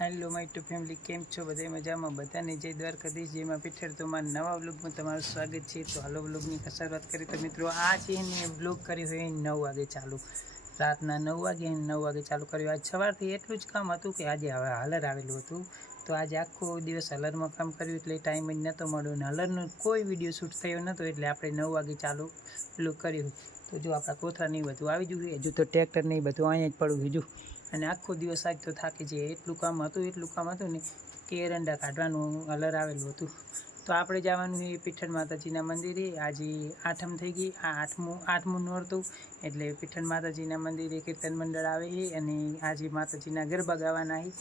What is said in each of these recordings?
Hello my two family, કેમ છો? બધા મજામાં? બધાને જય દ્વારકાધીશ, જેમાં પીઠર તો મારા નવા વ્લોગમાં તમારું સ્વાગત છે। તો હાલો વ્લોગની શરૂઆત કરી। તો મિત્રો આ છે ને વ્લોગ કર્યો હોય 9 વાગે ચાલુ, રાતના 9 વાગે 9 વાગે ચાલુ કર્યું। આજ સવારથી એટલું જ કામ હતું કે આજે હવે હલર આવેલું હતું, તો આજે આખો દિવસ હલરમાં કામ કર્યું એટલે ટાઈમ જ નહોતો મળ્યો ને હલરનો કોઈ વિડીયો શૂટ થયો નહોતો, એટલે આપણે 9 વાગે ચાલુ વ્લોગ કર્યું। તો જો આપણા કોથળા નહીં બધું આવી ગયું છે, હજુ તો ટ્રેક્ટર નહીં બધું અહીંયા જ પડ્યું હજુ, અને આખો દિવસ આજ તો થાકી જઈએ। એટલું કામ હતું ને કે એરંડા કાઢવાનું હલર આવેલું હતું। તો આપણે જવાનું છે પીઠણ માતાજીના મંદિરે। આજે આઠમ થઈ ગઈ, આ આઠમું નોરતું, એટલે પીઠણ માતાજીના મંદિરે કીર્તન મંડળ આવે છે અને આજે માતાજીના ગરબા ગાવાના છે,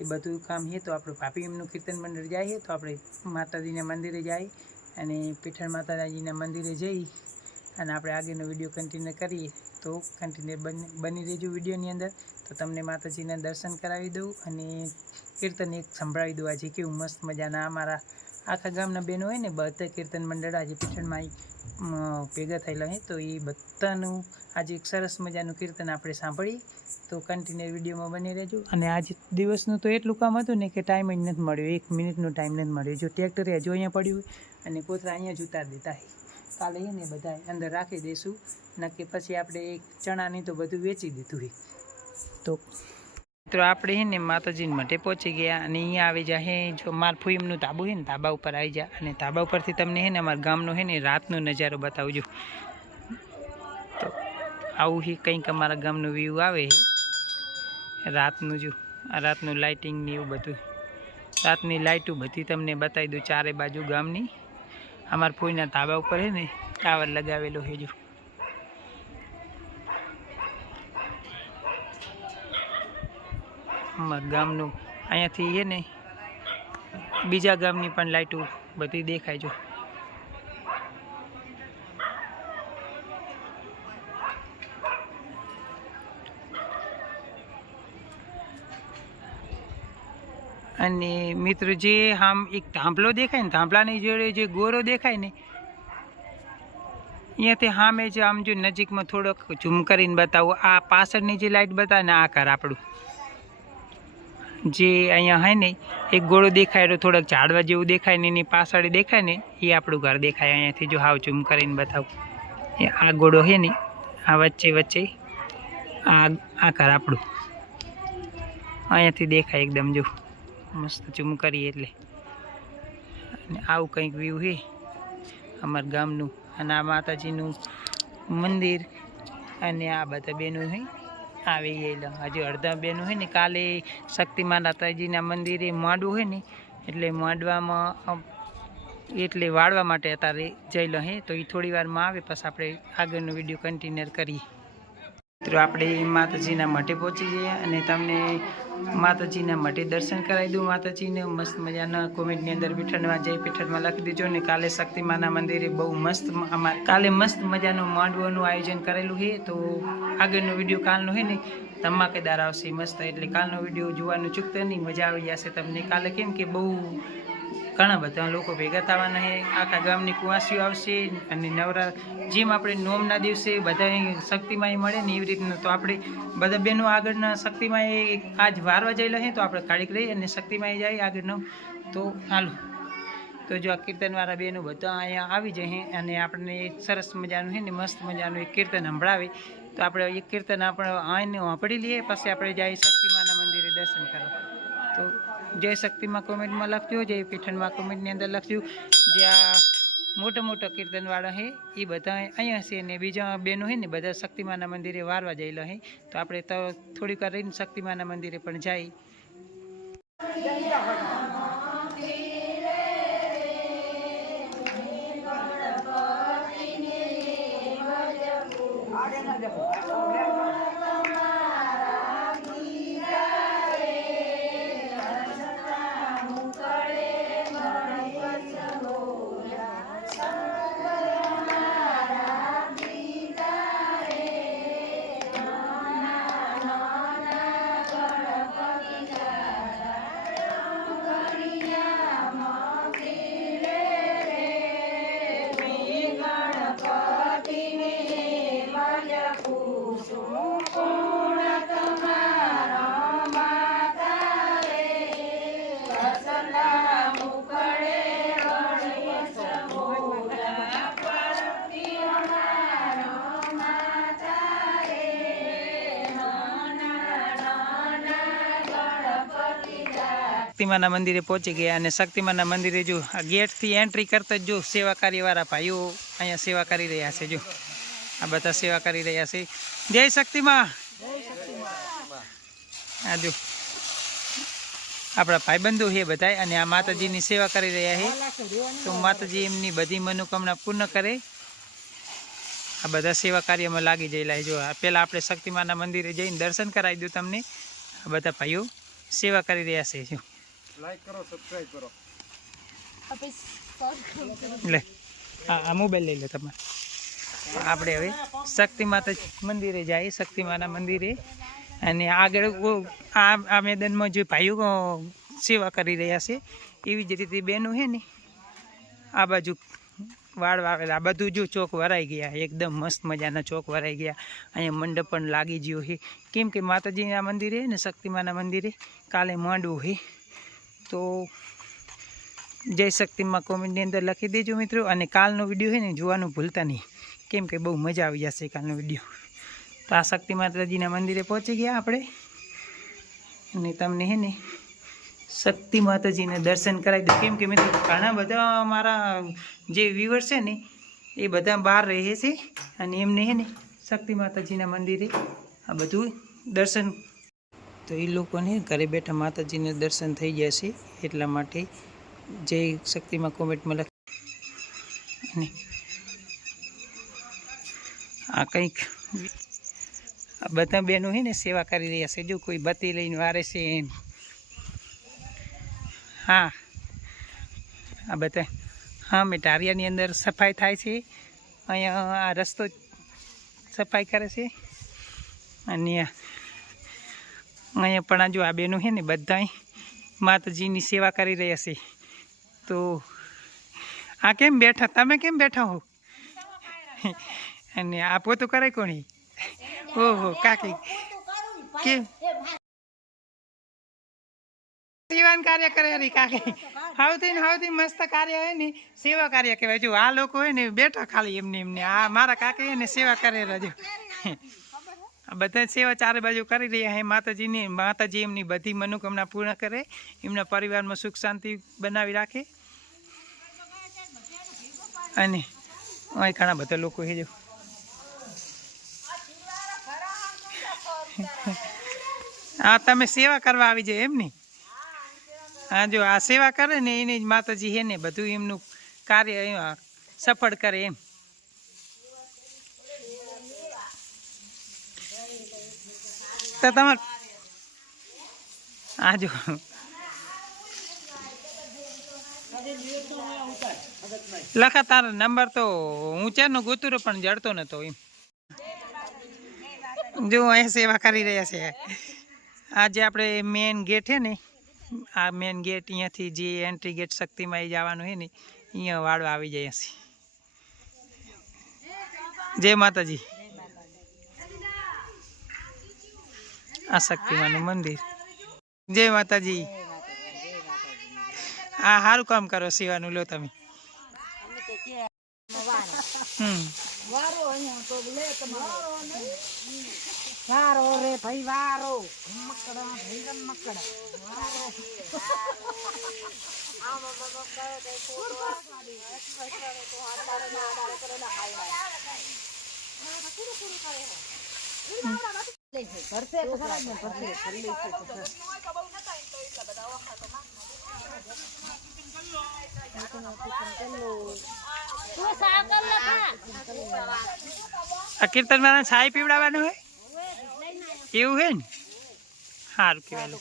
એ બધું કામ છે। તો આપણે ભાભી એમનું કીર્તન મંડળ જાય, તો આપણે માતાજીના મંદિરે જાય અને પીઠણ માતાજીના મંદિરે જઈ અને આપણે આગળનો વિડીયો કન્ટિન્યુ કરીએ। તો કન્ટિન્યુ બની રહેજો વિડીયોની અંદર। તો તમને માતાજીના દર્શન કરાવી દઉં અને કીર્તન એક સંભળાવી દઉં। આજે કેવું મસ્ત મજાના અમારા આખા ગામના બહેનો હોય ને, બધા કીર્તન મંડળ આજે પીઠણમાં ભેગા થયેલા છે, તો એ બધાનું આજે એક સરસ મજાનું કીર્તન આપણે સાંભળીએ। તો કન્ટિન્યુ વિડીયોમાં બની રહેજો। અને આજ દિવસનું તો એટલું કામ હતું ને કે ટાઈમ જ નથી મળ્યો, 1 મિનિટનો ટાઈમ નથી મળ્યો। જો ટ્રેક્ટરે હજુ અહીંયા પડ્યું હોય અને કોથળા અહીંયા જ ઉતારી દેતા છે, કાલે એને બધા અંદર રાખી દઈશું, નક્કી પછી આપણે ચણાની તો બધું વેચી દીધું છે। તો મિત્રો આપણે છે ને માતાજીને મઢે પહોંચી ગયા અને અહીંયા આવી જાય જો મારા ફૂઈમનું ધાબુ છે ને, ધાબા ઉપર આવી જાય અને ધાબા ઉપરથી તમને છે ને અમારા ગામનો છે ને રાતનો નજારો બતાવજો। તો આવું છે કંઈક અમારા ગામનું વ્યૂ આવે રાતનું। જો આ રાતનું લાઇટિંગ ને એવું બધું, રાતની લાઇટો બધી તમને બતાવી દઉં ચારે બાજુ ગામની। અમારા ફૂઈના ધાબા ઉપર છે ને ટાવર લગાવેલો છે જો, અમારા ગામનું અહીંયાથી છે ને બીજા ગામની પણ લાઇટો બધી દેખાય જો। અને મિત્રો જે આમ એક થાંભલો દેખાય ને, થાંભલાની જોડે જે ગોરો દેખાય ને, અહીંયાથી સામે જ આમ જો નજીકમાં થોડોક ઝૂમ કરીને બતાવું, આ પાછળની જે લાઇટ બતાવે ને આ ઘર આપણું જે અહીંયા હોય ને એક ગોળો દેખાય, થોડાક ઝાડવા જેવું દેખાય ને એની પાછળ દેખાય ને એ આપણું ઘર દેખાય। અહીંયાથી જો હાવ ઝૂમ કરીને બતાવું, એ આ ગોળો છે ને આ વચ્ચે આ ઘર આપણું અહીંયાથી દેખાય એકદમ જો મસ્ત ઝૂમ કરીએ એટલે। અને આવું કંઈક વ્યૂ છે અમારા ગામનું, અને આ માતાજીનું મંદિર અને આ બધા બહેનો છે આવી ગયેલા। હજુ અડધા બહેનો હોય ને કાલે શક્તિમાન માતાજીના મંદિરે માંડવું હોય ને, એટલે માંડવામાં એટલે વાળવા માટે અત્યારે જયેલો હે, તો એ થોડી વારમાં આવે પછી આપણે આગળનો વિડીયો કન્ટિન્યુ કરીએ। મિત્રો આપણે માતાજીના મઢે પહોંચી જઈએ અને તમને માતાજીના મઢે દર્શન કરાવી દઉં માતાજીને મસ્ત મજાના। કોમેન્ટની અંદર પીઠણમાં જઈ પીઠણમાં લખી દેજો ને કાલે શક્તિમાના મંદિરે બહુ મસ્ત અમારે કાલે મસ્ત મજાનું માંડવાનું આયોજન કરેલું છે। તો આગળનો વિડીયો કાલનો છે ને ધમાકેદાર આવશે મસ્ત, એટલે કાલનો વિડીયો જોવાનું ચૂકતા નહીં, મજા આવી જશે તમને। કાલે કેમ કે બહુ ઘણા બધા લોકો ભેગા થવાના છે, આખા ગામની કુવાસીઓ આવશે અને જેમ આપણે નોમના દિવસે બધા શક્તિમાય મળે ને એવી રીતનું તો આપણે બધા બહેનો આગળના શક્તિમાય આજ વારવા જયેલા છે, તો આપણે કાઢીક રહી અને શક્તિમાય જાય આગળનો। તો હાલો, તો જો આ કીર્તનવાળા બહેનો બધા અહીંયા આવી જાય અને આપણને એક સરસ મજાનું છે ને મસ્ત મજાનું એક કીર્તન સંભળાવે, તો આપણે એક કીર્તન આપણે આને સાંભળી લઈએ, પછી આપણે જઈએ શક્તિમાના મંદિરે દર્શન કરવા। તો જય શક્તિમાં કોમેન્ટમાં લખજો, જય પીઠણમાં કોમેન્ટની અંદર લખજો। જે આ મોટા કીર્તનવાળા છે એ બધા અહીંયા છે ને બીજા બહેનો છે ને બધા શક્તિમાના મંદિરે વારવા જયેલા છે, તો આપણે તો થોડીક વાર રહીને શક્તિમાના મંદિરે પણ જઈએ। શક્તિમાના મંદિરે પહોંચી ગયા અને શક્તિમાના મંદિરે જો આ ગેટથી એન્ટ્રી કરતા જ જો સેવા કાર્યવાળા ભાઈઓ અહીંયા સેવા કરી રહ્યા છે. જો આ બધા સેવા કરી રહ્યા છે. જય શક્તિમાં. આ જો આપણા ભાઈબંધો છે બધા અને આ માતાજીની સેવા કરી રહ્યા છે. તો માતાજી એમની બધી મનોકામના પૂર્ણ કરે. આ બધા સેવા કાર્યમાં લાગી જયેલા. જો પહેલાં આપણે શક્તિમાના મંદિરે જઈને દર્શન કરાવી દઉં તમને. આ બધા ભાઈઓ સેવા કરી રહ્યા છે. જો લાઈક કરો, સબસ્ક્રાઇબ કરો. લે આ મોબાઈલ લઈ લે તમારે. આપણે હવે શક્તિમાતા મંદિરે જઈએ, શક્તિમાના મંદિરે. અને આગળ આ મેદાનમાં જે ભાઈઓ સેવા કરી રહ્યા છે એવી જ રીતે બહેનો છે ને આ બાજુ વાળ વાવેલા. આ બધું જો ચોક વરાઈ ગયા, એકદમ મસ્ત મજાના ચોક વરાઈ ગયા. અહીંયા મંડપ પણ લાગી ગયો છે, કેમ કે માતાજીના મંદિરે ને શક્તિમાના મંદિરે કાલે માંડવું છે. તો જય શક્તિમાં કોમેન્ટની અંદર લખી દેજો મિત્રો. અને કાલનો વિડીયો છે ને જોવાનું ભૂલતા નહીં, કેમ કે બહુ મજા આવી જશે કાલનો વિડીયો. તો આ શક્તિ માતાજીના મંદિરે પહોંચી ગયા આપણે અને તમને છે ને શક્તિ માતાજીને દર્શન કરાવી દઉં. કેમ કે મિત્રો ઘણા બધા મારા જે વ્યુઅર્સ છે ને એ બધા બહાર રહે છે અને એમને છે ને શક્તિ માતાજીના મંદિરે આ બધું દર્શન, તો એ લોકોને ઘરે બેઠા માતાજીને દર્શન થઈ જશે. એટલા માટે જય શક્તિમાં કોમેન્ટમાં લખી. અને આ કંઈક આ બધા બહેનો છે ને સેવા કરી રહ્યા છે. જો કોઈ બત્તી લઈને વારે છે. હા આ બધા હા મેં ટારિયાની અંદર સફાઈ થાય છે. અહીંયા આ રસ્તો સફાઈ કરે છે. અને અહીંયા પણ જો આ બહેનો છે ને બધા માતાજીની સેવા કરી રહ્યા છે. તો આ કેમ બેઠા, તમે કેમ બેઠા હો? અને આ પોતું કરે કોણી? ઓહો કાકી કેમ સેવાન કાર્ય કરે હરી કાકી? સૌથી મસ્ત કાર્ય હોય ને સેવા કાર્ય કહેવાય. જો આ લોકો હોય ને બેઠા ખાલી એમને આ મારા કાકી ને સેવા કરેલા. જો આ બધા સેવા ચારે બાજુ કરી રહ્યા છે માતાજીની. માતાજી એમની બધી મનોકામના પૂર્ણ કરે, એમના પરિવારમાં સુખ શાંતિ બનાવી રાખે. અને અહીં ઘણા બધા લોકો છે. જો હા તમે સેવા કરવા આવી જાય એમ ને? હા જો આ સેવા કરે ને એને જ માતાજી છે ને બધું એમનું કાર્ય સફળ કરે એમ. તો તમારે આ જો લખા તારો નંબર તો ઊંચાનો ગોતુરો પણ જડતો નતો એમ. જો અહીંયા સેવા કરી રહ્યા છે. આજે આપણે મેન ગેટ છે ને, આ મેન ગેટ અહીંયાથી જે એન્ટ્રી ગેટ શક્તિમાં એ જવાનું છે ને અહીંયા વાળો આવી જાય છે. જય માતાજી. આ શક્તિમાનું મંદિર. જય માતાજી. આ સારું કામ કરો સેવાનું. લો તમે વારો રે ભાઈ વારો મકડા ભાઈ મકડા આ કીર્તન માં છાય પીવડાવવાનું હોય એવું હે ને? સારું કહેવાય.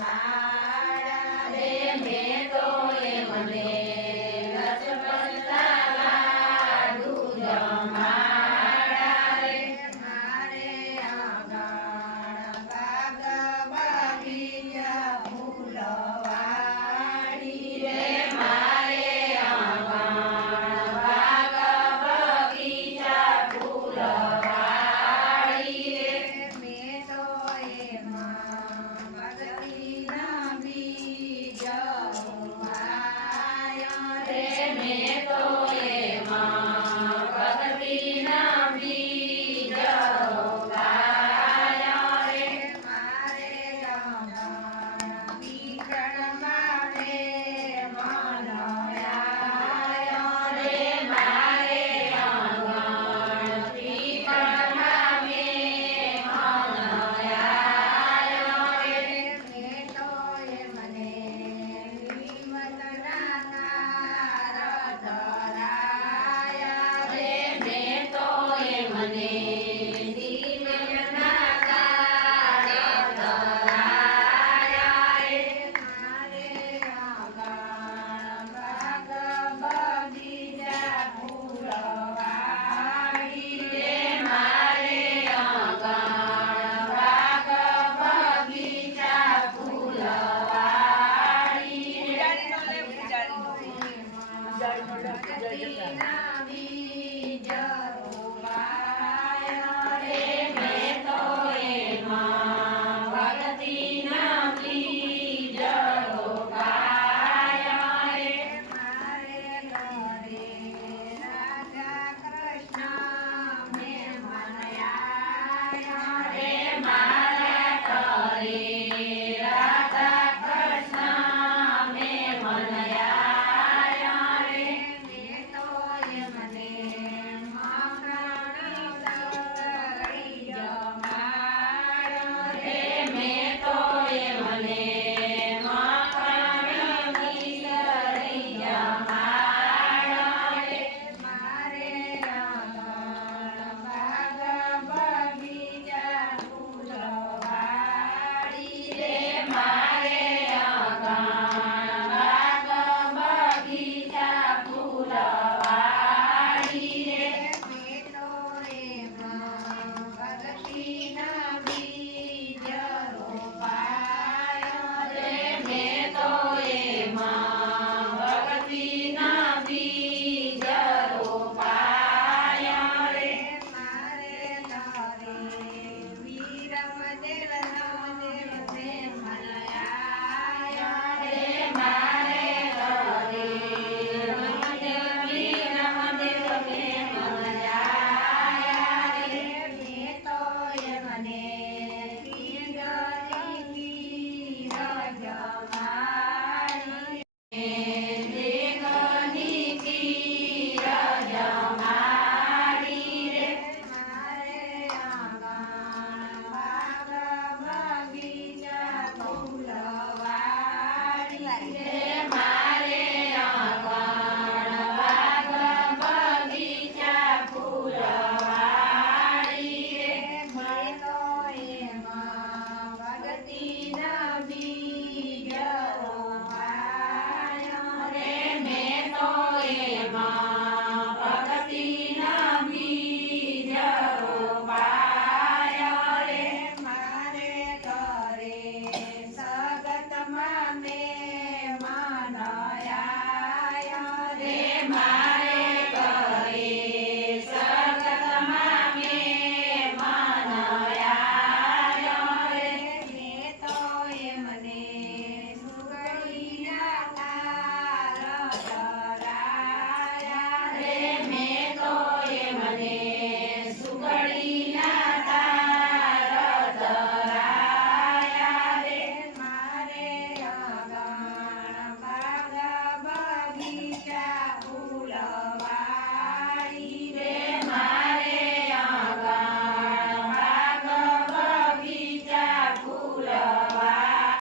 મારા રે મેં તો એમને